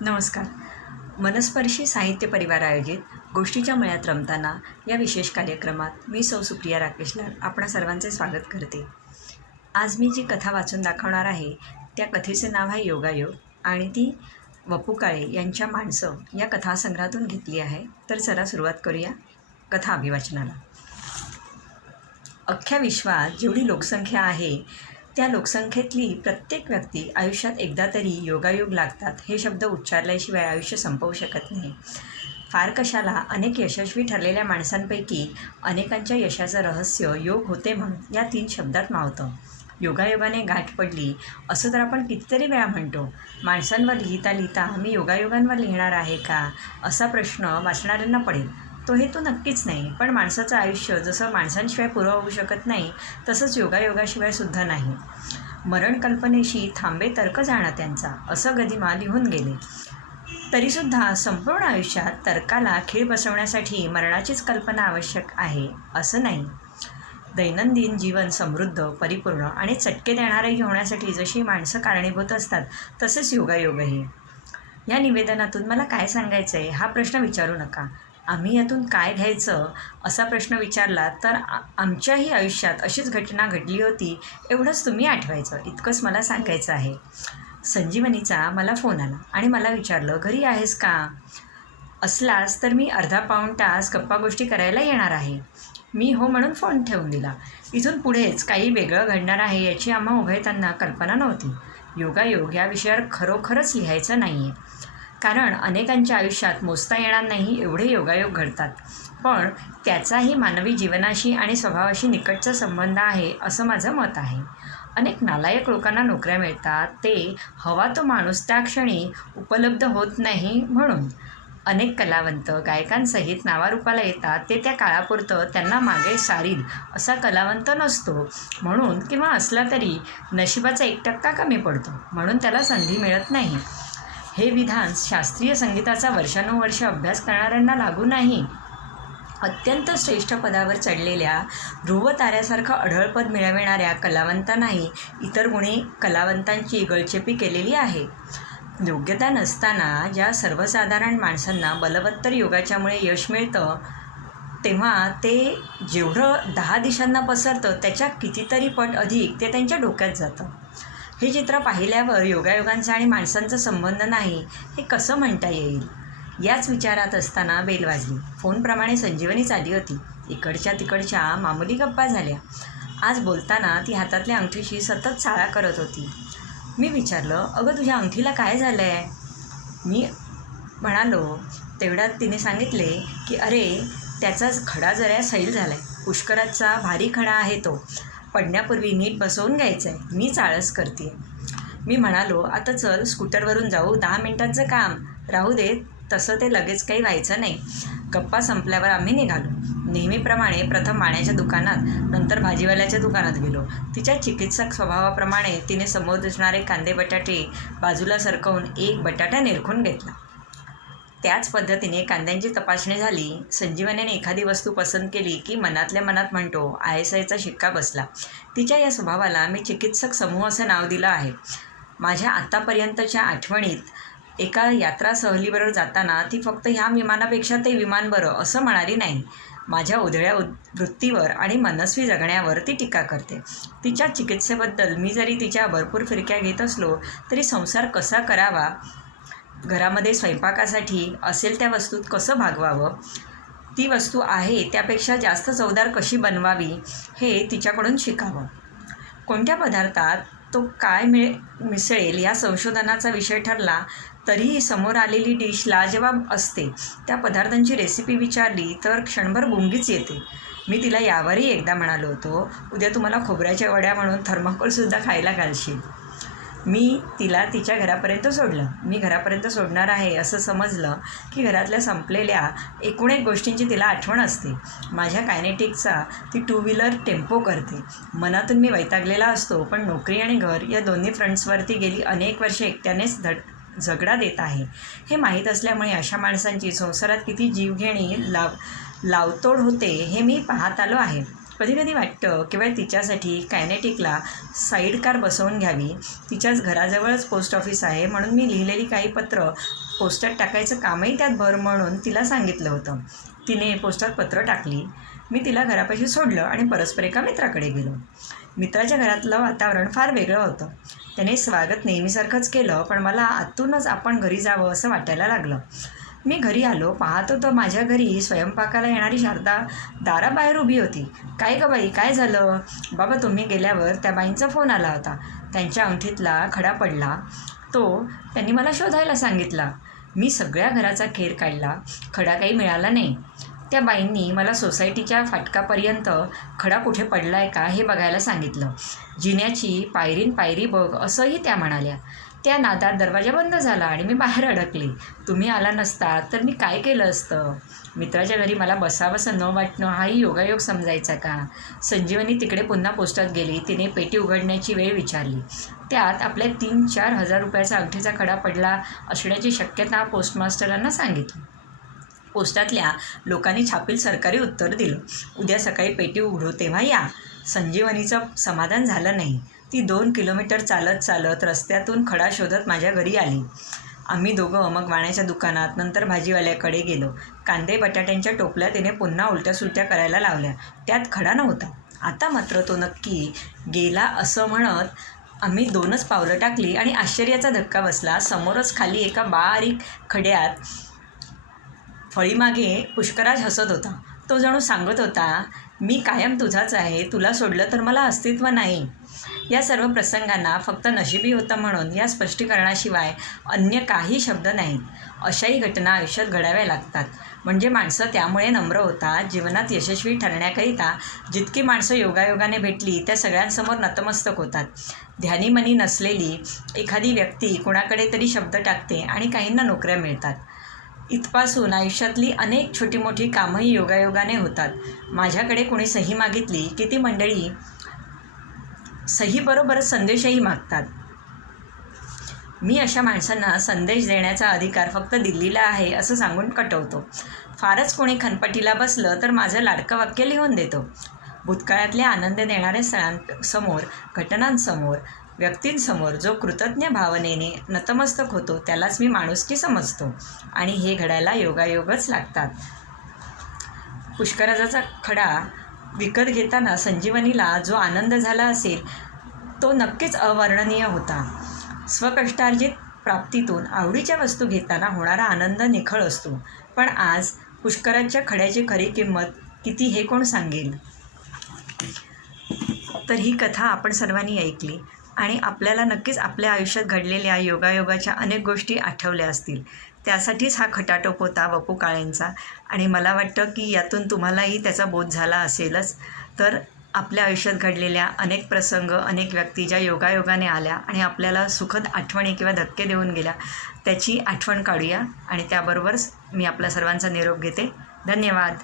नमस्कार. मनस्पर्शी साहित्य परिवार आयोजित गोष्टीच्या मळ्यात रमताना या विशेष कार्यक्रमात मी सौ सुप्रिया राकेशलाल आपणा सर्वांचे स्वागत करते. आज मी जी कथा वाचून दाखवणार आहे त्या कथेचे नाव आहे योगायोग आणि ती वपू काळे यांच्या माणसं या कथासंग्रहातून घेतली आहे. तर चला सुरुवात करूया कथा अभिवाचनाला. अख्ख्या विश्वात जेवढी लोकसंख्या आहे त्या लोकसंख्येतली प्रत्येक व्यक्ती आयुष्यात एकदा तरी योगायोग लागतात हे शब्द उच्चारल्याशिवाय आयुष्य संपवू शकत नाही. फार कशाला अनेक यशस्वी ठरलेल्या माणसांपैकी अनेकांच्या यशाचं रहस्य योग होते म्हणून या तीन शब्दात मावतं. योगायोगाने गाठ पडली असं तर आपण कितीतरी वेळा म्हणतो. माणसांवर लिहिता लिहिता मी योगायोगांवर लिहिणार आहे का? असा प्रश्न वाचणाऱ्यांना पडेल. तो हेतू नक्कीच नाही. पण माणसाचं आयुष्य जसं माणसांशिवाय पुरं होऊ शकत नाही तसंच योगायोगाशिवाय सुद्धा नाही. मरण कल्पनेशी थांबे तर्क जाणं त्यांचा असं गदिमा लिहून गेले. तरीसुद्धा संपूर्ण आयुष्यात तर्काला खीळ बसवण्यासाठी मरणाचीच कल्पना आवश्यक आहे असं नाही. दैनंदिन जीवन समृद्ध परिपूर्ण आणि चटके देणारे होण्यासाठी जशी माणसं कारणीभूत असतात तसेच योगायोगही. या निवेदनातून मला काय सांगायचं आहे हा प्रश्न विचारू नका. आम्ही यातून काय घ्यायचं असा प्रश्न विचारला तर आमच्याही आयुष्यात अशीच घटना घडली होती एवढंच तुम्ही आठवायचं. इतकंच मला सांगायचं आहे. संजीवनीचा मला फोन आला आणि मला विचारलं घरी आहेस का? असलास तर मी अर्धा पाऊण तास गप्पा गोष्टी करायला येणार आहे. मी हो म्हणून फोन ठेवून दिला. इथून पुढेच काही वेगळं घडणार आहे याची आम्हा उभयतांना कल्पना नव्हती. योगायोग या विषयावर खरोखरच लिहायचं नाही आहे कारण अनेकांच्या आयुष्यात मोजता येणार नाही एवढे योगायोग घडतात. पण त्याचाही मानवी जीवनाशी आणि स्वभावाशी निकटचा संबंध आहे असं माझं मत आहे. अनेक नालायक लोकांना नोकऱ्या मिळतात ते हवा तो माणूस त्या क्षणी उपलब्ध होत नाही म्हणून. अनेक कलावंत गायकांसहित नावारूपाला येतात ते त्या काळापुरतं त्यांना मागे सारील असा कलावंत नसतो. म्हणून किंवा असला तरी नशिबाचा एक टक्का कमी पडतो म्हणून त्याला संधी मिळत नाही. हे विधान शास्त्रीय संगीताचा वर्षानुवर्ष अभ्यास करणाऱ्यांना लागू नाही. अत्यंत श्रेष्ठ पदावर चढलेल्या ध्रुव ताऱ्यासारखं अढळपद मिळविणाऱ्या कलावंतांनाही इतर गुणी कलावंतांची गळचेपी केलेली आहे. योग्यता नसताना ज्या सर्वसाधारण माणसांना बलवत्तर योगाच्यामुळे यश मिळतं तेव्हा ते जेवढं दहा दिशांना पसरतं त्याच्या कितीतरी पट अधिक ते त्यांच्या डोक्यात जातं. हे चित्र पाहिल्यावर योगायोगांचा आणि माणसांचा संबंध नाही हे कसं म्हणता येईल? याच विचारात असताना बेल वाजली फोनप्रमाणे संजीवनी आली होती. इकडच्या तिकडच्या मामुली गप्पा झाल्या. आज बोलताना ती हातातल्या अंगठीशी सतत चाळा करत होती. मी विचारलं अगं तुझ्या अंगठीला काय झालं आहे मी म्हणालो तेवढ्यात तिने सांगितले की अरे त्याचा खडा जरा सैल झाला आहे पुष्कराचा भारी खडा आहे तो. पडण्यापूर्वी नीट बसवून घ्यायचं आहे मी चाळस करते मी म्हणालो आता चल स्कूटरवरून जाऊ. दहा मिनटांचं काम. राहू दे. तसं ते लगेच काही व्हायचं नाही. गप्पा संपल्यावर आम्ही निघालो. नेहमीप्रमाणे प्रथम माण्याच्या दुकानात नंतर भाजीवाल्याच्या दुकानात गेलो. तिच्या चिकित्सक स्वभावाप्रमाणे तिने समोर दिसणारे कांदे बटाटे बाजूला सरकवून एक बटाटा निरखून घेतला. त्याच पद्धतीने कांद्यांची तपासणी झाली. संजीवनेने एखादी वस्तू पसंत केली की मनातल्या मनात म्हणतो आय एस आयचा शिक्का बसला. तिच्या या स्वभावाला मी चिकित्सक समूह असं नाव दिलं आहे. माझ्या आत्तापर्यंतच्या आठवणीत एका यात्रा सहलीबरोबर जाताना ती फक्त ह्या विमानापेक्षा ते विमान बरं असं म्हणाली नाही. माझ्या उधळ्या वृत्तीवर आणि मनस्वी जगण्यावर ती टीका करते. तिच्या चिकित्सेबद्दल मी जरी तिच्या भरपूर फिरक्या घेत असलो तरी संसार कसा करावा? घरामध्ये स्वयंपाकासाठी असेल त्या वस्तूत कसं भागवावं? ती वस्तू आहे त्यापेक्षा जास्त चवदार कशी बनवावी हे तिच्याकडून शिकावं. कोणत्या पदार्थात तो काय मिळ मिसळेल या संशोधनाचा विषय ठरला तरीही समोर आलेली डिश लाजवाब असते. त्या पदार्थांची रेसिपी विचारली तर क्षणभर गुंगीच येते. मी तिला यावरही एकदा म्हणालो होतो उद्या तुम्हाला खोबऱ्याच्या वड्या म्हणून थर्माकोलसुद्धा खायला घालशील. मी तिला तिच्या घरापर्यंत सोडलं. मी घरापर्यंत सोडणार आहे असं समजलं की घरातल्या संपलेल्या एकूण एक गोष्टींची तिला आठवण असते. माझ्या कायनेटिकचा ती टू व्हीलर टेम्पो करते. मनातून मी वैतागलेला असतो पण नोकरी आणि घर या दोन्ही फ्रंट्सवरती गेली अनेक वर्षे एकट्यानेच धड झगडा देत आहे. हे माहीत असल्यामुळे अशा माणसांची संसारात किती जीवघेणी लाव लावतोड होते हे मी पाहत आलो आहे. कधी कधी वाटतं केवळ तिच्यासाठी कायनेटिकला साईड कार बसवून घ्यावी. तिच्याच घराजवळच पोस्ट ऑफिस आहे. म्हणून मी लिहिलेली काही पत्र पोस्टात टाकायचं कामही त्यात भर म्हणून तिला सांगितलं होतं. तिने पोस्टात पत्र टाकली. मी तिला घरापाशी सोडलं आणि परस्पर एका मित्राकडे गेलो. मित्राच्या घरातलं वातावरण फार वेगळं होतं. त्याने स्वागत नेहमीसारखंच केलं पण मला आतूनच आपण घरी जावं असं वाटायला लागलं. मी घरी आलो पाहतो तर माझ्या घरी स्वयंपाकाला येणारी शारदा दाराबाहेर उभी होती. काय का बाई काय झालं? बाबा तुम्ही गेल्यावर त्या बाईंचा फोन आला होता. त्यांच्या अंगठीतला खडा पडला. तो त्यांनी मला शोधायला सांगितला. मी सगळ्या घराचा खेर काढला. खडा काही मिळाला नाही. त्या बाईंनी मला सोसायटीच्या फाटकापर्यंत खडा कुठे पडला आहे का हे बघायला सांगितलं. जिन्याची पायरीन पायरी बघ असंही त्या म्हणाल्या. त्या नादात दरवाजा बंद झाला आणि मी बाहेर अडकले. तुम्ही आला नसता तर मी काय केलं असतं? मित्राच्या घरी मला बसावंसं न वाटणं हाही योगायोग समजायचा का? संजीवनी तिकडे पुन्हा पोस्टात गेली तिने पेटी उघडण्याची वेळ विचारली. त्यात आपल्या तीन चार हजार रुपयाचा अंगठीचा खडा पडला असण्याची शक्यता पोस्टमास्टरांना सांगितली. पोस्टातल्या लोकांनी छापील सरकारी उत्तर दिलं. उद्या सकाळी पेटी उघडू तेव्हा या. संजीवनीचं समाधान झालं नाही. ती दोन किलोमीटर चालत चालत रस्त्यातून खडा शोधत माझ्या घरी आली. आम्ही दोघं मग वाण्याच्या दुकानात नंतर भाजीवाल्याकडे गेलो. कांदे बटाट्यांच्या टोपल्या तिने पुन्हा उलट्या सुलट्या करायला लावल्या. त्यात खडा नव्हता. आता मात्र तो नक्की गेला असं म्हणत आम्ही दोनच पावलं टाकली आणि आश्चर्याचा धक्का बसला. समोरच खाली एका बारीक खड्यात फळीमागे पुष्कराज हसत होता. तो जणू सांगत होता मी कायम तुझाच आहे. तुला सोडलं तर मला अस्तित्व नाही. या सर्व प्रसंगांना फक्त नशिबी होतं म्हणून या स्पष्टीकरणाशिवाय अन्य काही शब्द नाहीत. अशाही घटना आयुष्यात घडाव्या लागतात. म्हणजे माणसं त्यामुळे नम्र होतात जीवनात यशस्वी ठरण्याकरिता जितकी माणसं योगायोगाने भेटली त्या सगळ्यांसमोर नतमस्तक होतात. ध्यानीमनी नसलेली एखादी व्यक्ती कुणाकडे तरी शब्द टाकते आणि काहींना नोकऱ्या मिळतात. इथपासून आयुष्यातली अनेक छोटी मोठी कामंही योगायोगाने होतात. माझ्याकडे कोणी सही मागितली की ती मंडळी सहीबरोबरच संदेशही मागतात. मी अशा माणसांना संदेश देण्याचा अधिकार फक्त दिल्लीला आहे असं सांगून कटवतो. फारच कोणी खनपटीला बसलं तर माझं लाडकं वाक्य लिहून देतो. भूतकाळातल्या आनंद देणाऱ्या सणांसमोर घटनांसमोर व्यक्तींसमोर जो कृतज्ञ भावनेने नतमस्तक होतो त्यालाच मी माणुसकी समजतो आणि हे घडायला योगायोगच लागतात. पुष्कराजाचा खडा विकत घेताना संजीवनीला जो आनंद झाला असेल तो नक्कीच अवर्णनीय होता. स्वकष्टार्जित प्राप्तीतून आवडीच्या वस्तू घेताना होणारा आनंद निखळ असतो. पण आज पुष्कराच्या खड्याची खरी किंमत किती हे कोण सांगेल? तर ही कथा आपण सर्वांनी ऐकली आणि आपल्याला नक्कीच आपल्या आयुष्यात घडलेल्या योगायोगाच्या अनेक गोष्टी आठवल्या असतील. त्यासाठीच हा खटाटोप होता वपू काळेंचा. आणि मला वाटतं की यातून तुम्हालाही त्याचा बोध झाला असेलच. तर आपल्या आयुष्यात घडलेल्या अनेक प्रसंग अनेक व्यक्ती ज्या योगायोगाने आल्या आणि आपल्याला सुखद आठवणी किंवा धक्के देऊन गेल्या त्याची आठवण काढूया. आणि त्याबरोबरच मी आपल्या सर्वांचा निरोप घेते. धन्यवाद.